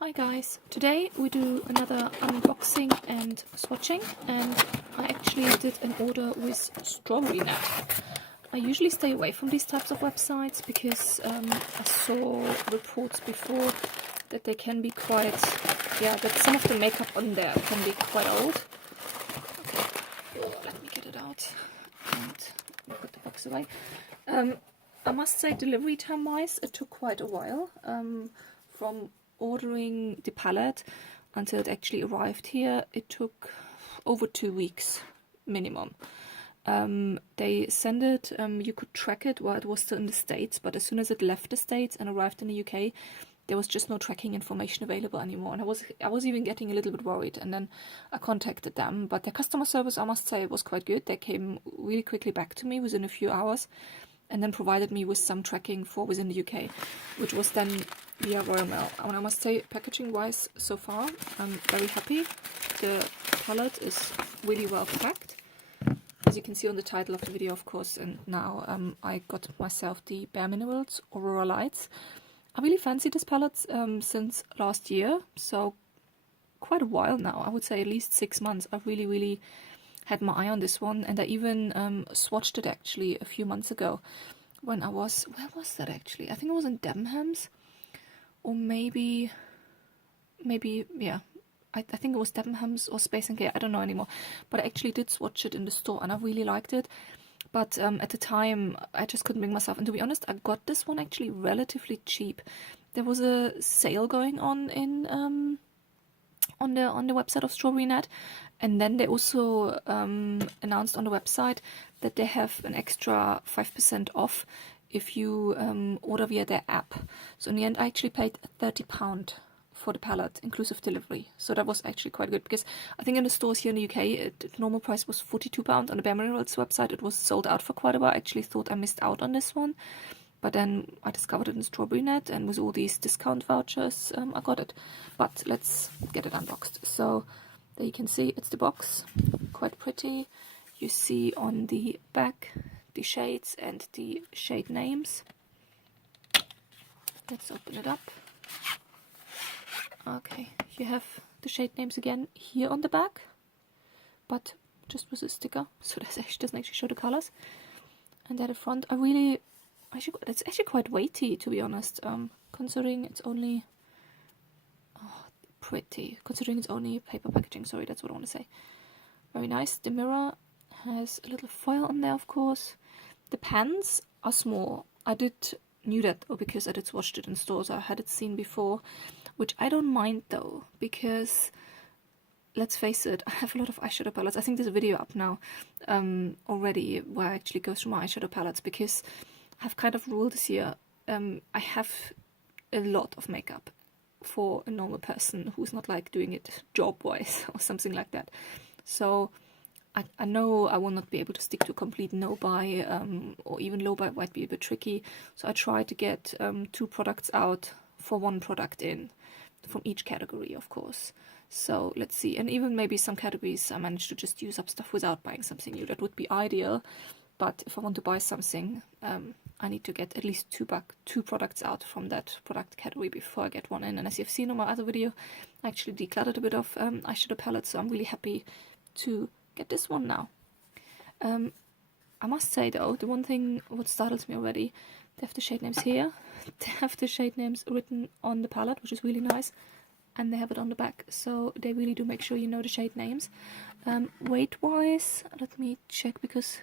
Hi guys, today we do another unboxing and swatching, and I actually did an order with Strawberrynet. I usually stay away from these types of websites because I saw reports before that they can be quite, that some of the makeup on there can be quite old. Okay, let me get it out and put the box away. I must say, delivery time wise, it took quite a while from ordering the palette until it actually arrived here. It took over 2 weeks minimum. They sent it, you could track it while it was still in the States, but as soon as it left the States and arrived in the UK, there was just no tracking information available anymore, and I was even getting a little bit worried. And then I contacted them, but their customer service, I must say, was quite good. They came really quickly back to me within a few hours, and then provided me with some tracking for within the UK, which was then via Royal Mail. And I must say, packaging wise, so far, I'm very happy. The palette is really well packed, as you can see on the title of the video, of course. And now I got myself the Bare Minerals Aurora Lights. I really fancy this palette since last year, so quite a while now. I would say at least 6 months. I've really had my eye on this one, and I even swatched it actually a few months ago when I was, where was that actually? I think it was in Debenhams, or maybe yeah, I think it was Debenhams or Space & Care, I don't know anymore, but I actually did swatch it in the store and I really liked it. But at the time, I just couldn't bring myself. And to be honest, I got this one actually relatively cheap. There was a sale going on in on the website of Strawberrynet, and then they also announced on the website that they have an extra 5% off if you order via their app. So in the end, I actually paid £30 for the palette, inclusive delivery. So that was actually quite good, because I think in the stores here in the UK, the normal price was £42. On the Bare Minerals website, it was sold out for quite a while. I actually thought I missed out on this one, but then I discovered it in Strawberrynet, and with all these discount vouchers, I got it. But let's get it unboxed. So there you can see it's the box, quite pretty. You see on the back the shades and the shade names. Let's open it up. Okay, you have the shade names again here on the back, but just with a sticker, so that doesn't actually show the colors. And at the front, it's actually quite weighty, to be honest, considering it's only considering it's only paper packaging. Sorry, that's what I want to say. Very nice. The mirror has a little foil on there, of course. The pans are small. I knew that because I did swatched it in stores. I had it seen before, which I don't mind though, because let's face it, I have a lot of eyeshadow palettes. I think there's a video up now already where I actually go through my eyeshadow palettes, because I've kind of ruled this year. I have a lot of makeup for a normal person who's not like doing it job-wise or something like that. So I know I will not be able to stick to a complete no-buy, or even low-buy might be a bit tricky. So I try to get 2 products out for 1 product in, from each category, of course. So let's see. And even maybe some categories I managed to just use up stuff without buying something new. That would be ideal. But if I want to buy something, I need to get at least 2 products out from that product category before I get one in. And as you've seen on my other video, I actually decluttered a bit of eyeshadow palettes, so I'm really happy to get this one now. I must say though, the one thing what startles me already, they have the shade names here, they have the shade names written on the palette, which is really nice, and they have it on the back, so they really do make sure you know the shade names. Weight wise, let me check, because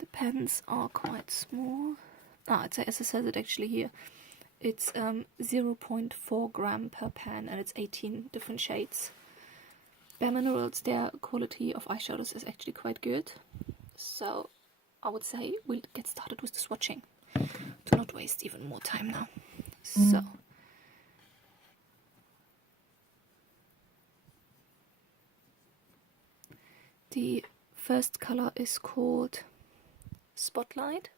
the pens are quite small. As I said it actually here, it's 0.4 gram per pen, and it's 18 different shades. Bare Minerals, their quality of eyeshadows is actually quite good, so I would say we'll get started with the swatching to not waste even more time now. So the first color is called Spotlight.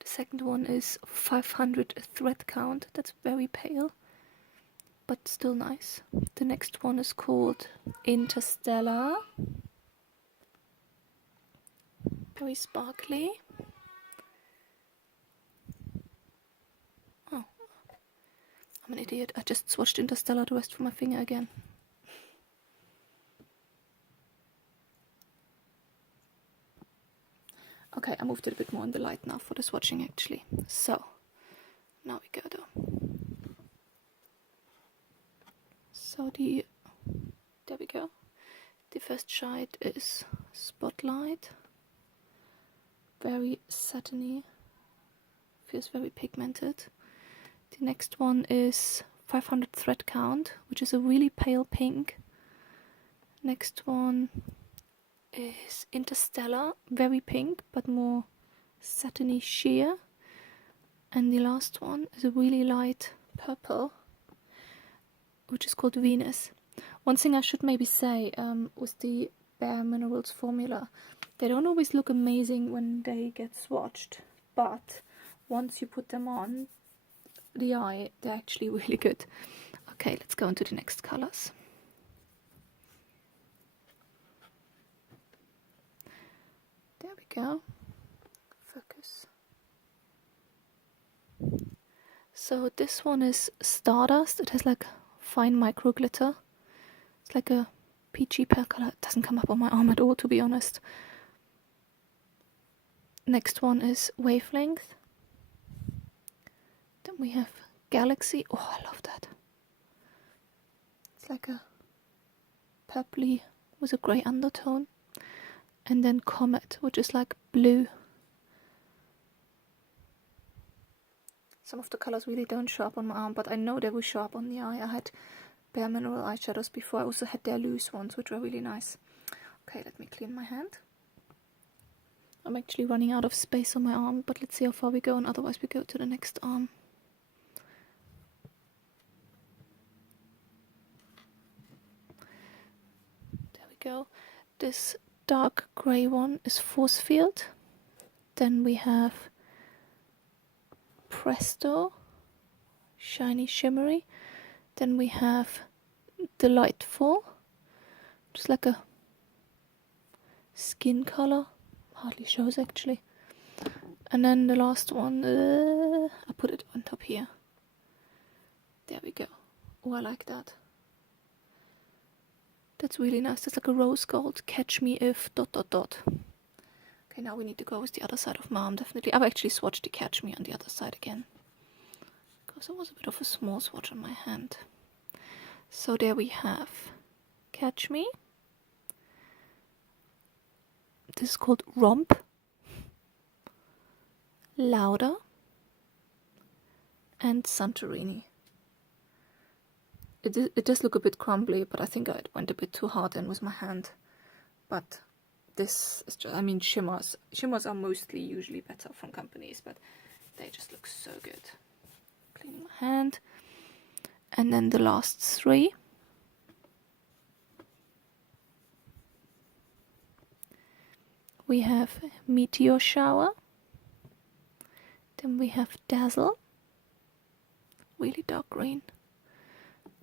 The second one is 500 thread count. That's very pale, but still nice. The next one is called Interstellar. Very sparkly. Oh, I'm an idiot. I just swatched Interstellar the rest from my finger again. Okay, I moved it a bit more in the light now for the swatching actually. So, now we go though. So there we go. The first shade is Spotlight. Very satiny. Feels very pigmented. The next one is 500 Thread Count, which is a really pale pink. Next one is Interstellar, very pink but more satiny sheer. And the last one is a really light purple, which is called Venus. One thing I should maybe say with the Bare Minerals formula, they don't always look amazing when they get swatched, but once you put them on the eye, they're actually really good. Okay, let's go into the next colors. There we go. Focus. So this one is Stardust. It has like fine micro glitter. It's like a peachy pale color. It doesn't come up on my arm at all, to be honest. Next one is Wavelength. Then we have Galaxy. Oh, I love that. It's like a purpley with a grey undertone. And then Comet, which is like blue. Some of the colors really don't show up on my arm, but I know they will show up on the eye. I had Bare Mineral eyeshadows before. I also had their loose ones, which were really nice. Okay, let me clean my hand. I'm actually running out of space on my arm, but let's see how far we go, and otherwise we go to the next arm. There we go. This dark grey one is Force Field. Then we have Presto, Shiny Shimmery. Then we have Delightful, just like a skin color. Hardly shows actually. And then the last one, I put it on top here. There we go. Oh, I like that. That's really nice. That's like a rose gold. Catch me if ... Okay, now we need to go with the other side of my arm, definitely. I've actually swatched the Catch Me on the other side again, because it was a bit of a small swatch on my hand. So there we have Catch Me. This is called Romp. Louder. And Santorini. It does look a bit crumbly, but I think I went a bit too hard in with my hand. But this is just, I mean, shimmers. Shimmers are mostly usually better from companies, but they just look so good. Cleaning my hand. And then the last three. We have Meteor Shower. Then we have Dazzle. Really dark green.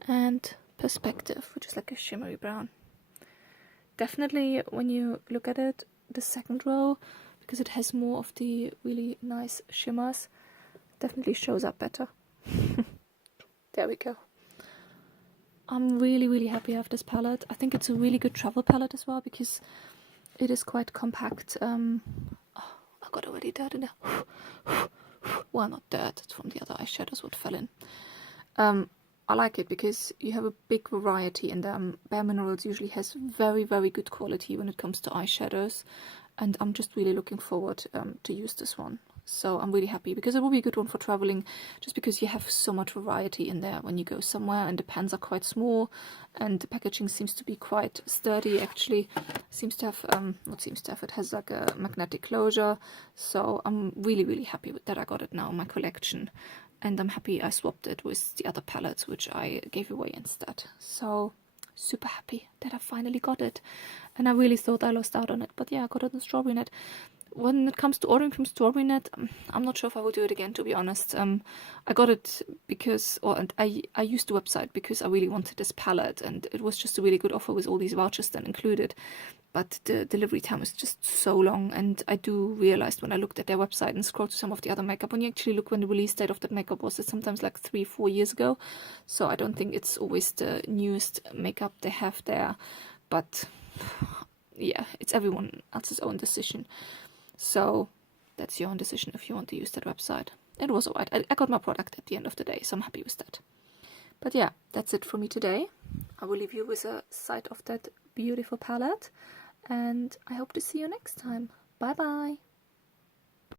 And Perspective, which is like a shimmery brown. Definitely, when you look at it, the second row, because it has more of the really nice shimmers, definitely shows up better. There we go. I'm really happy I have this palette. I think it's a really good travel palette as well, because it is quite compact. Oh, I got already dirt in there. Well, not dirt, it's from the other eyeshadows what fell in. I like it because you have a big variety, and Bare Minerals usually has very good quality when it comes to eyeshadows, and I'm just really looking forward to use this one. So I'm really happy, because it will be a good one for traveling, just because you have so much variety in there when you go somewhere, and the pens are quite small, and the packaging seems to be quite sturdy actually. Seems to have, it has like a magnetic closure, so I'm really happy with that I got it now in my collection. And I'm happy I swapped it with the other palettes, which I gave away instead. So, super happy that I finally got it. And I really thought I lost out on it. But yeah, I got it in Strawberrynet. when it comes to ordering from Strawberrynet, I'm not sure if I will do it again, to be honest. I got it because, and I used the website because I really wanted this palette, and it was just a really good offer with all these vouchers then included. But the delivery time is just so long, and I do realize when I looked at their website and scrolled to some of the other makeup, when you actually look when the release date of that makeup was, it's sometimes like 3-4 years ago. So I don't think it's always the newest makeup they have there. But yeah, it's everyone else's own decision. So that's your own decision if you want to use that website. It was alright. I got my product at the end of the day, so I'm happy with that. But yeah, that's it for me today. I will leave you with a sight of that beautiful palette, and I hope to see you next time. Bye bye!